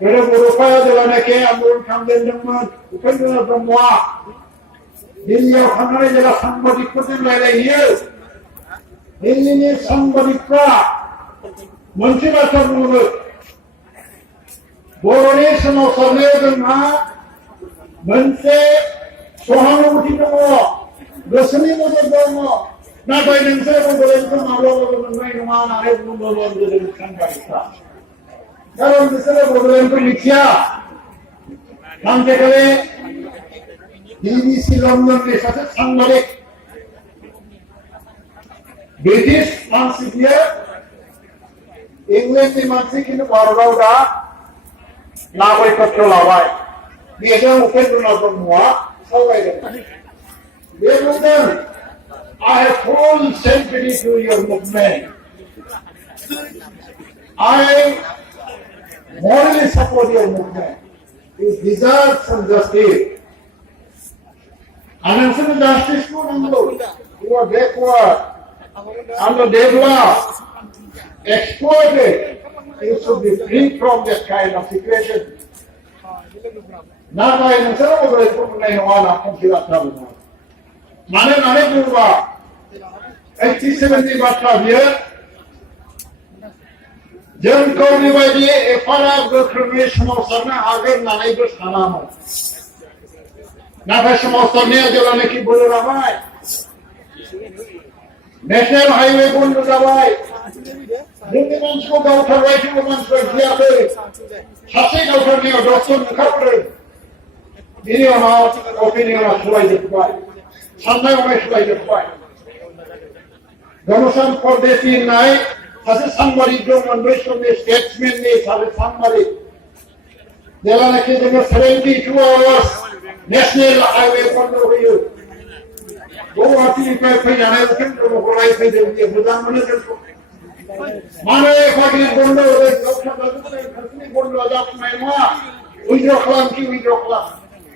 여러분 우파야 들어내게 아무런 강된정만 우편으로 좀 모아 밀려 하늘에 제가 상벌 입고들 말이에요. 밀리니 상벌 입과 먼지 같은 거는 모로니 스노서 내어들마 먼세 소항을 우티고 너스니 모델도 나도 냄새 보더라도 말로는 뭐 이놈아 나를 보는 거는 상관있다. 여러분 스스로 보더라도 미치야 남자들의 BBC 런던에 사서 상말에 British Mansikia England ni Mansikia Warauda Nawai Katrolawai Dia mungkin menonton semua Sawai Dia mungkin I have full sympathy to your movement. I morally support your movement. You deserve some justice. And some justice to you. You are backward. Under developed, exploited. You should be free from that kind of situation. Not by myself, but I put my one up. Mane Purva 80-70 batta here. Jan Kauri Vadi, a para of cremation of Sana Hagan Nanaibu Sanamo. Nafasham of Sonia Jolanaki Buravai. National Highway Bundavai. Women's go out to writing women's for Giabe. Chasing out of your Dawson Capri. Opinion of Suai. Sunday always like a fight. Gamasam for this in night, has somebody done on which of the statesmen needs has somebody. There are 72 hours, National Highway one over you. Go out to the paper and I can go over I say there will be a Buddha. Mane Fadi Bondo, the Dr. Bondo, my ma, with your clunky, with your club.